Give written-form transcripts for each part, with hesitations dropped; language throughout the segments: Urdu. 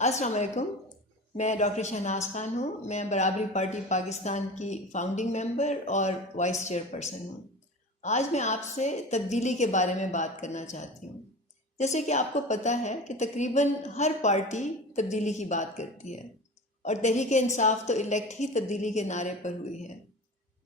السلام علیکم. میں ڈاکٹر شہناز خان ہوں. میں برابری پارٹی پاکستان کی فاؤنڈنگ ممبر اور وائس چیئر پرسن ہوں. آج میں آپ سے تبدیلی کے بارے میں بات کرنا چاہتی ہوں. جیسے کہ آپ کو پتہ ہے کہ تقریباً ہر پارٹی تبدیلی کی بات کرتی ہے، اور تحریک انصاف تو الیکٹ ہی تبدیلی کے نعرے پر ہوئی ہے.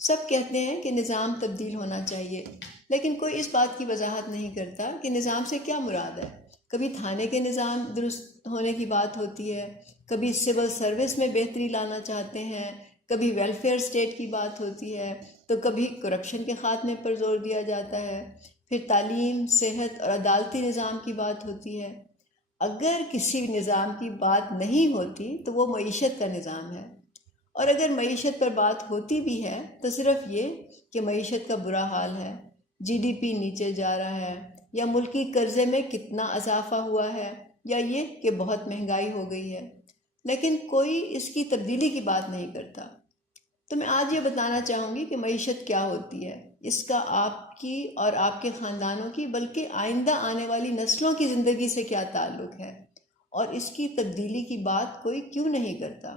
سب کہتے ہیں کہ نظام تبدیل ہونا چاہیے، لیکن کوئی اس بات کی وضاحت نہیں کرتا کہ نظام سے کیا مراد ہے. کبھی تھانے کے نظام درست ہونے کی بات ہوتی ہے، کبھی سول سروس میں بہتری لانا چاہتے ہیں، کبھی ویلفیئر اسٹیٹ کی بات ہوتی ہے، تو کبھی کرپشن کے خاتمے پر زور دیا جاتا ہے، پھر تعلیم، صحت اور عدالتی نظام کی بات ہوتی ہے. اگر کسی نظام کی بات نہیں ہوتی تو وہ معیشت کا نظام ہے، اور اگر معیشت پر بات ہوتی بھی ہے تو صرف یہ کہ معیشت کا برا حال ہے، جی ڈی پی نیچے جا رہا ہے، یا ملکی قرضے میں کتنا اضافہ ہوا ہے، یا یہ کہ بہت مہنگائی ہو گئی ہے. لیکن کوئی اس کی تبدیلی کی بات نہیں کرتا. تو میں آج یہ بتانا چاہوں گی کہ معیشت کیا ہوتی ہے، اس کا آپ کی اور آپ کے خاندانوں کی بلکہ آئندہ آنے والی نسلوں کی زندگی سے کیا تعلق ہے، اور اس کی تبدیلی کی بات کوئی کیوں نہیں کرتا.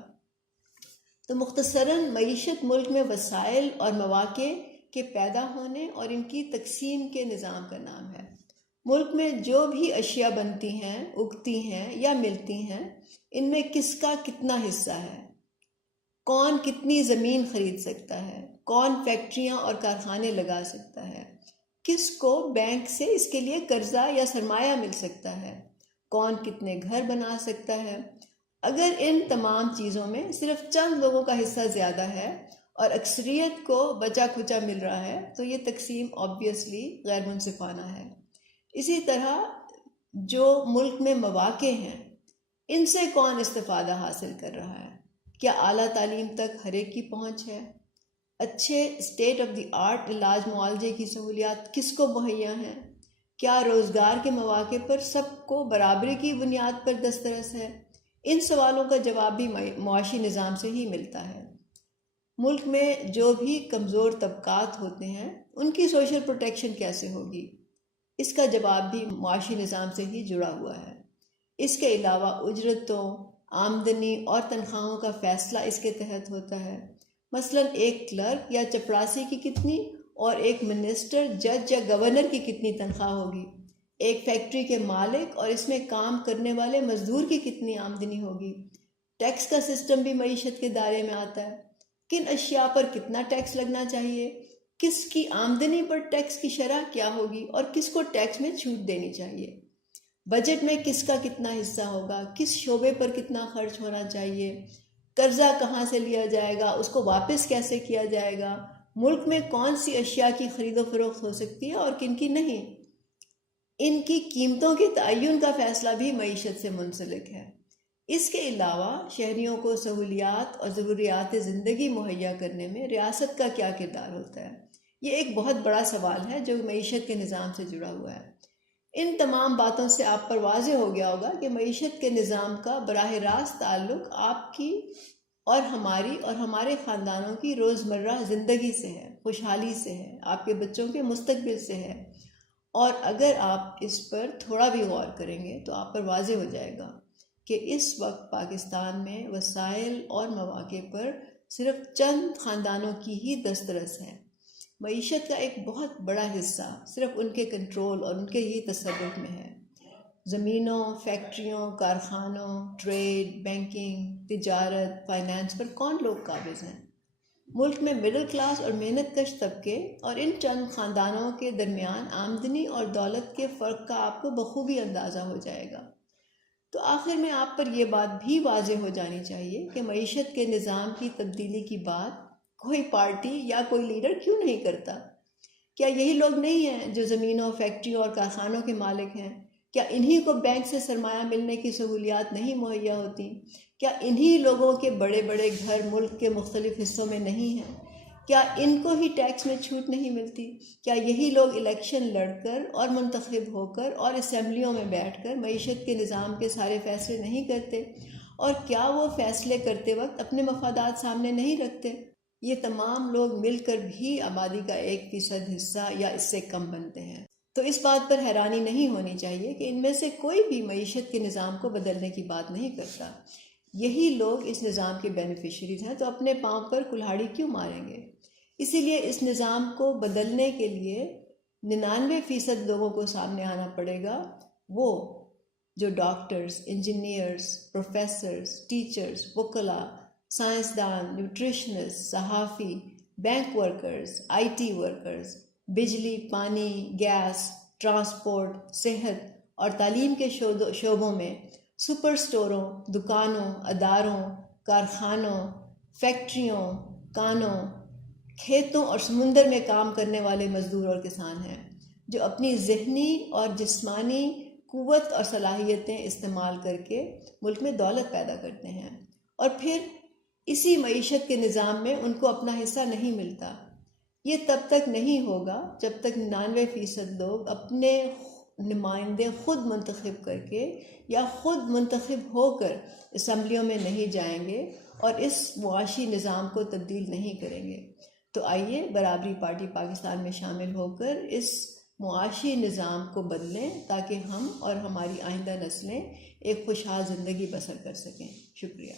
تو مختصراً معیشت ملک میں وسائل اور مواقع کے پیدا ہونے اور ان کی تقسیم کے نظام کا نام ہے. ملک میں جو بھی اشیاء بنتی ہیں، اگتی ہیں یا ملتی ہیں، ان میں کس کا کتنا حصہ ہے، کون کتنی زمین خرید سکتا ہے، کون فیکٹریاں اور کارخانے لگا سکتا ہے، کس کو بینک سے اس کے لیے قرضہ یا سرمایہ مل سکتا ہے، کون کتنے گھر بنا سکتا ہے. اگر ان تمام چیزوں میں صرف چند لوگوں کا حصہ زیادہ ہے اور اکثریت کو بچا کھچا مل رہا ہے تو یہ تقسیم آبویسلی غیر منصفانہ ہے. اسی طرح جو ملک میں مواقع ہیں، ان سے کون استفادہ حاصل کر رہا ہے؟ کیا اعلیٰ تعلیم تک ہر ایک کی پہنچ ہے؟ اچھے اسٹیٹ آف دی آرٹ علاج معالجے کی سہولیات کس کو مہیا ہیں؟ کیا روزگار کے مواقع پر سب کو برابری کی بنیاد پر دسترس ہے؟ ان سوالوں کا جواب بھی معاشی نظام سے ہی ملتا ہے. ملک میں جو بھی کمزور طبقات ہوتے ہیں، ان کی سوشل پروٹیکشن کیسے ہوگی؟ اس کا جواب بھی معاشی نظام سے ہی جڑا ہوا ہے. اس کے علاوہ اجرتوں، آمدنی اور تنخواہوں کا فیصلہ اس کے تحت ہوتا ہے. مثلا ایک کلرک یا چپراسی کی کتنی اور ایک منسٹر، جج یا گورنر کی کتنی تنخواہ ہوگی، ایک فیکٹری کے مالک اور اس میں کام کرنے والے مزدور کی کتنی آمدنی ہوگی. ٹیکس کا سسٹم بھی معیشت کے دائرے میں آتا ہے. کن اشیاء پر کتنا ٹیکس لگنا چاہیے، کس کی آمدنی پر ٹیکس کی شرح کیا ہوگی اور کس کو ٹیکس میں چھوٹ دینی چاہیے. بجٹ میں کس کا کتنا حصہ ہوگا، کس شعبے پر کتنا خرچ ہونا چاہیے، قرضہ کہاں سے لیا جائے گا، اس کو واپس کیسے کیا جائے گا، ملک میں کون سی اشیاء کی خرید و فروخت ہو سکتی ہے اور کن کی نہیں. ان کی قیمتوں کے تعین کا فیصلہ بھی معیشت سے منسلک ہے. اس کے علاوہ شہریوں کو سہولیات اور ضروریات زندگی مہیا کرنے میں ریاست کا کیا کردار ہوتا ہے. یہ ایک بہت بڑا سوال ہے جو معیشت کے نظام سے جڑا ہوا ہے. ان تمام باتوں سے آپ پر واضح ہو گیا ہوگا کہ معیشت کے نظام کا براہ راست تعلق آپ کی اور ہماری اور ہمارے خاندانوں کی روزمرہ زندگی سے ہے، خوشحالی سے ہے، آپ کے بچوں کے مستقبل سے ہے. اور اگر آپ اس پر تھوڑا بھی غور کریں گے تو آپ پر واضح ہو جائے گا کہ اس وقت پاکستان میں وسائل اور مواقع پر صرف چند خاندانوں کی ہی دسترس ہے. معیشت کا ایک بہت بڑا حصہ صرف ان کے کنٹرول اور ان کے ہی تصرف میں ہے. زمینوں، فیکٹریوں، کارخانوں، ٹریڈ، بینکنگ، تجارت، فائنانس پر کون لوگ قابض ہیں؟ ملک میں مڈل کلاس اور محنت کش طبقے اور ان چند خاندانوں کے درمیان آمدنی اور دولت کے فرق کا آپ کو بخوبی اندازہ ہو جائے گا. تو آخر میں آپ پر یہ بات بھی واضح ہو جانی چاہیے کہ معیشت کے نظام کی تبدیلی کی بات کوئی پارٹی یا کوئی لیڈر کیوں نہیں کرتا. کیا یہی لوگ نہیں ہیں جو زمینوں، فیکٹریوں اور کارخانوں کے مالک ہیں؟ کیا انہی کو بینک سے سرمایہ ملنے کی سہولیات نہیں مہیا ہوتی؟ کیا انہی لوگوں کے بڑے بڑے گھر ملک کے مختلف حصوں میں نہیں ہیں؟ کیا ان کو ہی ٹیکس میں چھوٹ نہیں ملتی؟ کیا یہی لوگ الیکشن لڑ کر اور منتخب ہو کر اور اسمبلیوں میں بیٹھ کر معیشت کے نظام کے سارے فیصلے نہیں کرتے؟ اور کیا وہ فیصلے کرتے وقت اپنے مفادات سامنے نہیں رکھتے؟ یہ تمام لوگ مل کر بھی آبادی کا 1% حصہ یا اس سے کم بنتے ہیں. تو اس بات پر حیرانی نہیں ہونی چاہیے کہ ان میں سے کوئی بھی معیشت کے نظام کو بدلنے کی بات نہیں کرتا۔ یہی لوگ اس نظام کے بینیفیشریز ہیں، تو اپنے پاؤں پر کلہاڑی کیوں ماریں گے؟ اسی لیے اس نظام کو بدلنے کے لیے 99% لوگوں کو سامنے آنا پڑے گا، وہ جو ڈاکٹرز، انجینئرز، پروفیسرز، ٹیچرز، وکلاء، سائنسدان، نیوٹریشنسٹ، صحافی، bank workers, I T workers, بجلی، پانی، گیس، ٹرانسپورٹ، صحت اور تعلیم کے شعبوں میں سپر اسٹوروں، دکانوں، اداروں، کارخانوں، فیکٹریوں، کانوں، کھیتوں اور سمندر میں کام کرنے والے مزدور اور کسان ہیں، جو اپنی ذہنی اور جسمانی قوت اور صلاحیتیں استعمال کر کے ملک میں دولت پیدا کرتے ہیں، اور پھر اسی معیشت کے نظام میں ان کو اپنا حصہ نہیں ملتا۔ یہ تب تک نہیں ہوگا جب تک 99% لوگ اپنے نمائندے خود منتخب کر کے یا خود منتخب ہو کر اسمبلیوں میں نہیں جائیں گے اور اس معاشی نظام کو تبدیل نہیں کریں گے۔ تو آئیے برابری پارٹی پاکستان میں شامل ہو کر اس معاشی نظام کو بدلیں تاکہ ہم اور ہماری آئندہ نسلیں ایک خوشحال زندگی بسر کر سکیں۔ شکریہ۔